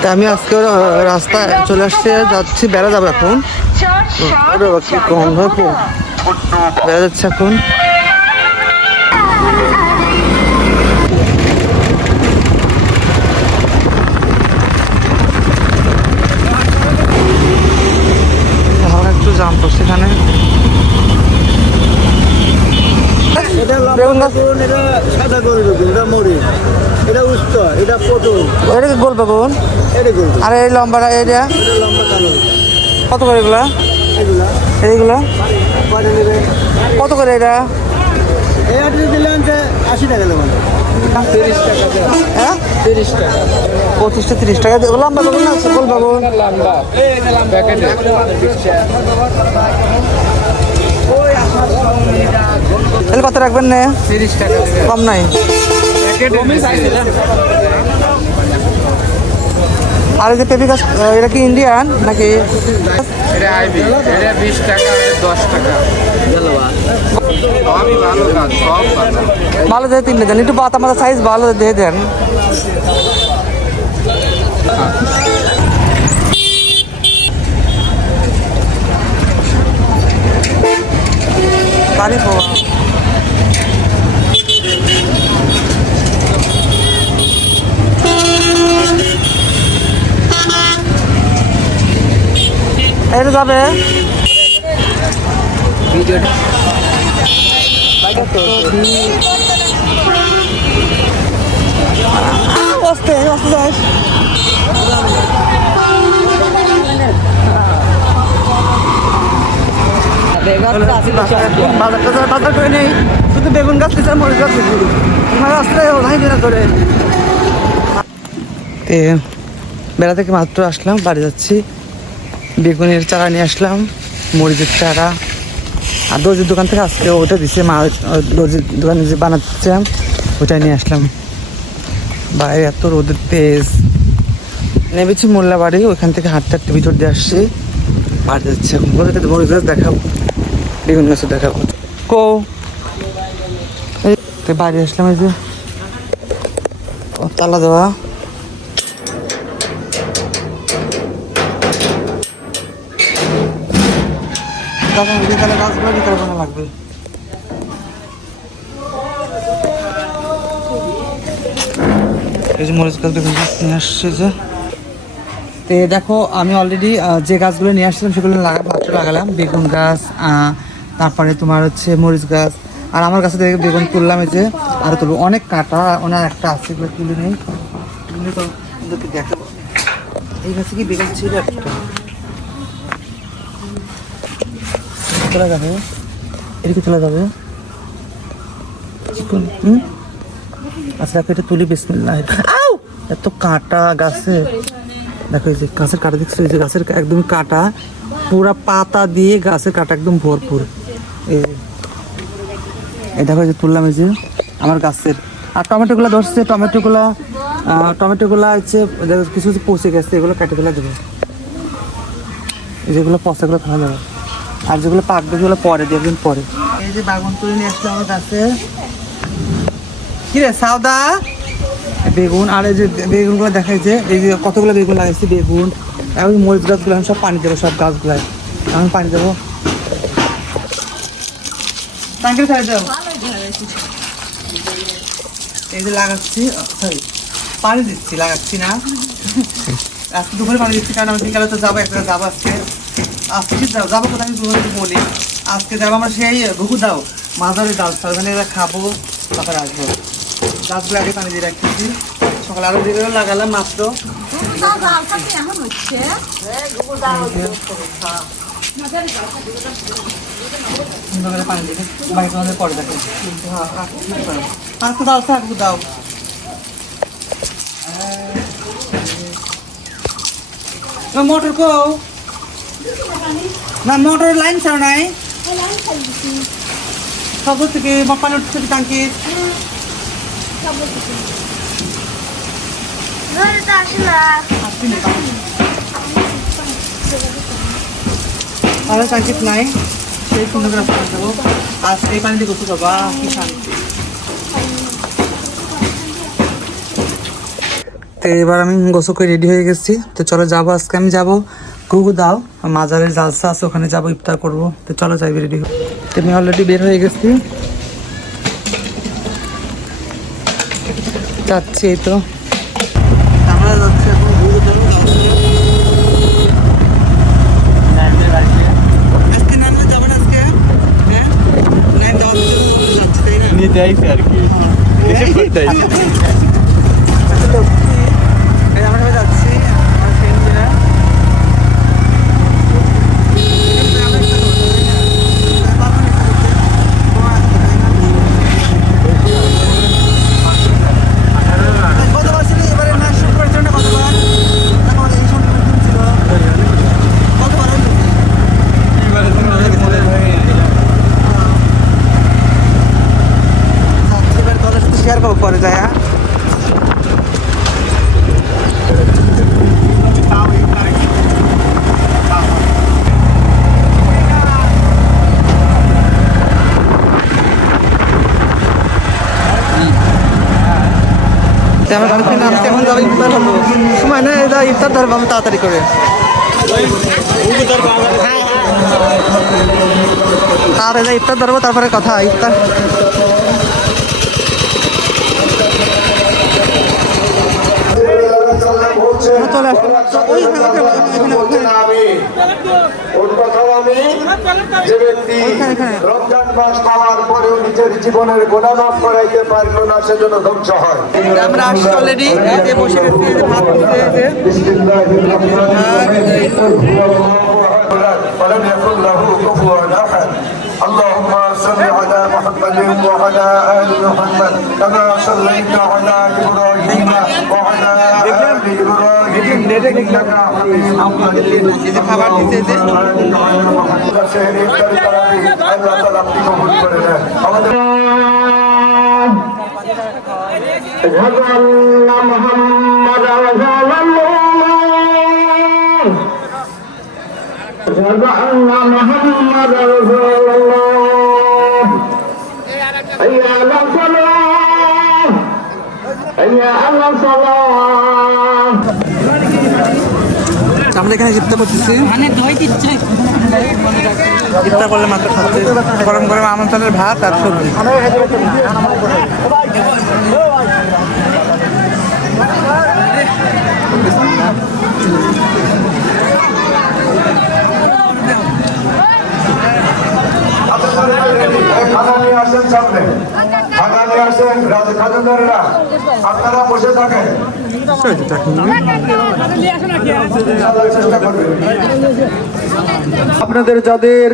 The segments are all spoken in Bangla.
তা আমি আজকে রাস্তায় চলে আসছে, যাচ্ছি, বেড়া যাবো এখন। কি গন্ধ, বেড়া যাচ্ছে এখন। একটু জাম করছে এখানে। বেগুন গাছ, এটা সাদা গোল বেগুন, এটা মরিচ, এটা উস্তা, এটা পটল, এটা কি গোল বেগুন? এটা গোল, আর এই লম্বাটা এইটা এটা লম্বা কালো। কত করে এগুলা? এগুলা এইগুলা কয়টা নেবে? কত করে এটা? এই আটটি দিলেন যে 80 টাকা দেবেন। 30 টাকা। হ্যাঁ 30 টাকা। 25 30 টাকা। লম্বা বেগুন না গোল বেগুন? লম্বা প্যাকেটে। তাহলে কত রাখবেন না? 30 টাকা কম নাই? আর এই যে পেঁপে গাছ, এটা কি ইন্ডিয়ান নাকি? এটা আইবি, এটা 20 টাকা, এটা 10 টাকা। সবই ভালো কাজ, সব ভালো। ভালো দিয়ে তিনটে দেন, একটু পাতা মাথা সাইজ ভালো দিয়ে দেন। পানি খাওয়া এটা যাবে। আস্তে আস্তে যাস। বাজার করে নেই, শুধু বেগুন গাছ দিচ্ছে, মরিচ গাছ দিচ্ছে। রাস্তায় ভাই দিনে ধরে বেড়া থেকে মাত্র আসলাম, বাড়ি যাচ্ছি। বেগুনের চারা নিয়ে আসলাম, মরিচের চারা। আর দর্জির দোকান থেকে আজকে ওটা দিচ্ছে মা, দর্জির দোকানে যে বানাচ্ছে ওটাই নিয়ে আসলাম। বাইরে এত রোদের তেজ। নেমেছি মোল্লাবাড়ি, ওইখান থেকে হাঁটতে হাঁটতে ভিতর দিয়ে আসছি, বাড়ি যাচ্ছে এখন। বলতে মরিচ গাছ দেখাবো, বেগুন গাছও দেখাবো। কো এই বাড়ি আসলাম, এই যে তালা দেওয়া। বিকালে গাছগুলো বিকালে বানা লাগবে। এই যে মরিচ গাছ, বেগুন গাছ নিয়ে আসছে যে। তো দেখো আমি অলরেডি যে গাছগুলো নিয়ে আসছিলাম সেগুলো মাত্র লাগালাম। বেগুন গাছ, তারপরে তোমার হচ্ছে মরিচ গাছ। আর আমার কাছে থেকে বেগুন তুললাম, এই যে আরও তুলবো। অনেক কাটা, ওনার একটা আছে, এগুলো তুলে নেই, তুলে তো দেখাবো। এই গাছে কি বেগুন ছিল একটা, তোলা যাবে, এদিকে তোলা যাবে। আচ্ছা দেখো, এটা তুলি, বিসমিল্লাহ। আউ, এত কাটা গাছে। দেখো এই যে গাছের কাটা দেখছো, এই যে গাছের একদম কাটা, পুরা পাতা দিয়ে গাছের কাটা একদম ভরপুর। এই দেখো, এই যে তুললাম, এই যে আমার গাছের। আর টমেটোগুলো ধরছে, টমেটোগুলো হচ্ছে কিছু কিছু পচে গেছে, এগুলো কেটে ফেলে দেবো। যেগুলো পচাগুলো খাওয়া যাবে, আর যেগুলো পাকবে সেগুলো পরে, দেখবেন পরে। এই যে বাগুন তুলে নিয়ে আসলে আমার কাছে। কি রে সাউদা, বেগুন। আর এই যে বেগুনগুলো দেখাই, যে এই যে কতগুলো বেগুন লাগাইছি, বেগুন। এখন মরিচ গাছগুলো আমি সব পানি দেবো, সব গাছগুলাই আমি পানি দেবো। এই যে লাগাচ্ছি, সরি পানি দিচ্ছি, লাগাচ্ছি না। আজকে দুপুরে পানি দিচ্ছি, কারণ আমি বিকালে তো যাবো, একটা যাবো আজকে। আজকে যাবো কোথায় আমি তোমাকে বলি। আজকে যাবো আমরা সেই ঘুঘু দাও মাঝারি গাছ, ওখানে খাবো, তারপরে আসবো। গাছগুলো আগে পানি দিয়ে রাখতেছি, সকালে আরো যেগুলো লাগালাম মাত্র। পানি দিয়ে বাকি তোমাদের পরে দেখো। আজকে দাও, থাকবো দাও। মোটর কো না, মোটর লাইন ছাড়া নাই সব থেকে পানি উঠছে টাঙ্কি। টাঙ্কি নাই, সেই সুন্দর করে পানি দেবো। আর এই পানি দিয়ে গোসল বাবা কি শান্তি। তো এবার আমি গোসল করে রেডি হয়ে গেছি। তো চলো যাবো, আজকে আমি যাবো দাও মাজারের জালসা আছে, ওখানে যাবো, ইফতার করবো। তো চলো যাই, রেডি হই। তো আমি অলরেডি বের হয়ে গেছি, যাচ্ছি। এই তো আমরা যাচ্ছি এখন আজকে নামলে যাবেন আজকে, হ্যাঁ লাইন দেওয়া যাচ্ছে, তাই না? নিতে আইছে আর কি রিসিভ করতে আইছে। আমরা সবাই যাচ্ছি, আমার ফ্রেন্ডরা। কতবার ছিল এবারে ম্যাচ শুট করার জন্য? কতবার এই সময় ছিল? কতবার এবার দলের সাথে শেয়ার করবো পরে যায়। হ্যাঁ আমরা গাড়ি থেকে নামছি, এখন যাবো ইফতার করবো। সময় না, এটা ইফতার ধরবো আমি তাড়াতাড়ি করে। তাড়াতাড়ি ইফতার ধরবো, তারপরে কথা ইফতার। চলে আসবো রমজান মাস পাওয়ার পরেও নিজের জীবনের গোনা মাফ করাইতে পারলো না, সেজন্য ধ্বংস হয়। আমরা আসছি অলরেডি, বসে গেছি, ভাত খেয়েছে। ولم يكن له كفوا احد. اللهم صل على محمد وعلى ال محمد كما صليت على ابراهيم وعلى ال ابراهيم انك حميد مجيد. খাবার দিতে আল্লাহ তাআলা আপনি কবুল করে নেন। আমাদের আশহাদু আন্না মুহাম্মাদান রাসূলুল্লাহ, أشهد أن محمدا رسول الله. حي على الصلاة، حي على الصلاة. আমরা এখানে ইফতার করতেছি, ইফতার করলে মাত্র খাচ্ছে গরম গরম আমন্ত্রণের ভাত আর সবজি। খানা নিয়ে আসেন সামনে, খানা নিয়ে আসেন খাজুদারেরা, আপনারা বসে থাকেন, চেষ্টা করবেন। আপনাদের যাদের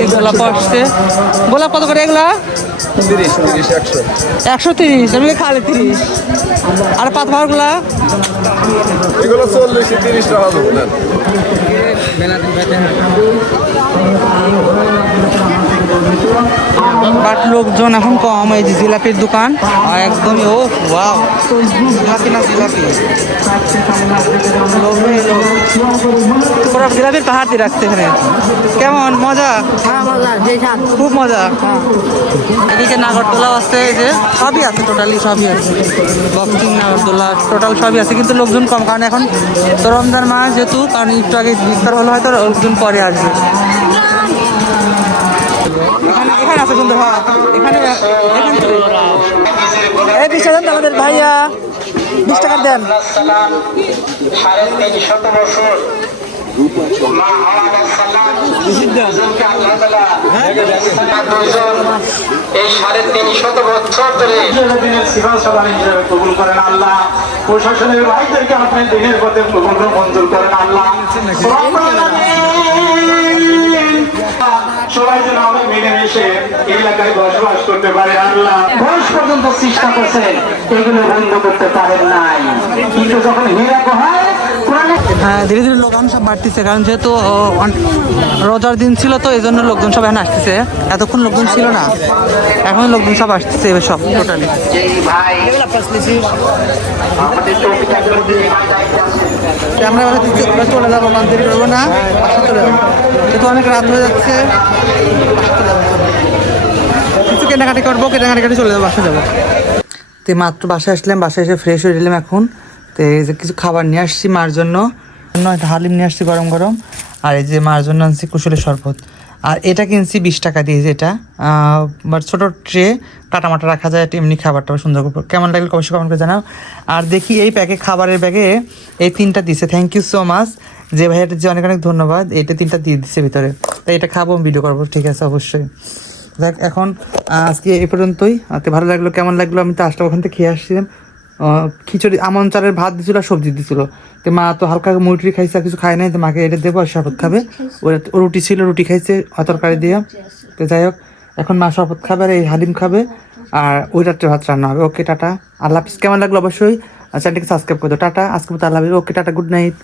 এই গোলাপ আসছে, গোলাপ কত করে এগুলা? 130, আমি খালি 30। আর পাত ভাড়গুলা এগুলো 40-30 টাকা দেবেন। বাট লোকজন এখন কম। এই যে জিলাপির দোকান একদমই, ও ওয়াও, জিলাপি না জিলাপি, পুরো জিলাপির পাহাড় দিয়ে রাখছে এখানে। কেমন মজা? খুব মজা। এদিকে নাগরদোলাও আছে, এই যে সবই আছে, টোটালি সবই আছে, বক্সিং নাগরদোলা টোটাল সবই আছে, কিন্তু লোকজন কম, কারণ এখন তো রমজান মাস যেহেতু, কারণ একটু আগে ইফতার হলো, হয়তো লোকজন পরে আসবে। এখানে আছে সুন্দর, হ্যাঁ এখানে এই 20 টাকা দেন আমাদের ভাইয়া, 20 টাকা দেন। 350 বছর মা হাওয়া সালাম এই 350 বছর ধরে দিনের সিফাত সালাম হিসেবে কবুল করেন আল্লাহ। প্রশাসনের ভাইদেরকে আপনি দিনের পথে মঞ্জুর করেন আল্লাহ। সবাই যেন আমরা মিলেমিশে এলাকায় বসবাস করতে পারে আল্লাহ। বয়স পর্যন্ত চেষ্টা করছেন, এগুলো বন্ধ করতে পারেন নাই, কিন্তু যখন হিরাক হয় হ্যাঁ, ধীরে ধীরে লোকজন সব বাড়তেছে, কারণ যেহেতু রোজার দিন ছিল, তো এই জন্য লোকজন সব এখন আসতেছে। এতক্ষণ লোকজন ছিল না, এখন লোকজন সব আসতেছে এবার সব টোটালি। আমরা চলে যাবো, দেরি করবো না, বাসা চলে যাবো, যেহেতু অনেক রাত হয়ে যাচ্ছে। কিছু কেনাকাটি করবো, কেনাকাটি চলে যাবো, বাসা যাবো। তো মাত্র বাসায় আসলাম, বাসায় এসে ফ্রেশ হয়ে দিলাম এখন। তো এই যে কিছু খাবার নিয়ে আসছি মার জন্য, একটা হালিম নিয়ে আসছি গরম গরম, আর এই যে মার জন্য আনছি কুশলের শরবত। আর এটা কিনছি 20 টাকা দিয়ে, যেটা বাট ছোটো ট্রে কাটামাটা রাখা যায়, এমনি খাবারটা সুন্দর করে। কেমন লাগলো অবশ্যই কমেন্ট করে জানাও। আর দেখি এই খাবারের ব্যাগে এই 3টা দিছে, থ্যাংক ইউ সো মাচ যে ভাইয়াটা, যে অনেক অনেক ধন্যবাদ। এটা 3টা দিয়ে দিচ্ছে ভিতরে, তাই এটা খাবো, ভিডিও করবো, ঠিক আছে অবশ্যই। দেখ এখন আজকে এই পর্যন্তই। ভালো লাগলো, কেমন লাগলো, আমি তো আসলে ওখান থেকে খেয়ে আসছিলাম। খিচুড়ি আমন চালের ভাত দিছিল আর সবজি দিছিল। তো মা তো হালকা মুড়ি খাইছে, আর কিছু খায় নাই, তো মাকে এটা দেবো আর শরবত খাবে। ওরা রুটি ছিল, রুটি খাইছে তরকারি দিয়ে। তো যাই হোক, এখন মা শরবত খাবে আর এই হালিম খাবে, আর ওই রাত্রে ভাত রান্না হবে। ওকে টাটা, আল্লাহ হাফিজ। কেমন লাগলো অবশ্যই চ্যানেলটিকে সাবস্ক্রাইব করে দাও। টাটা, আজকে মতো আল্লাহ হাফিজ। Okay tata, good night.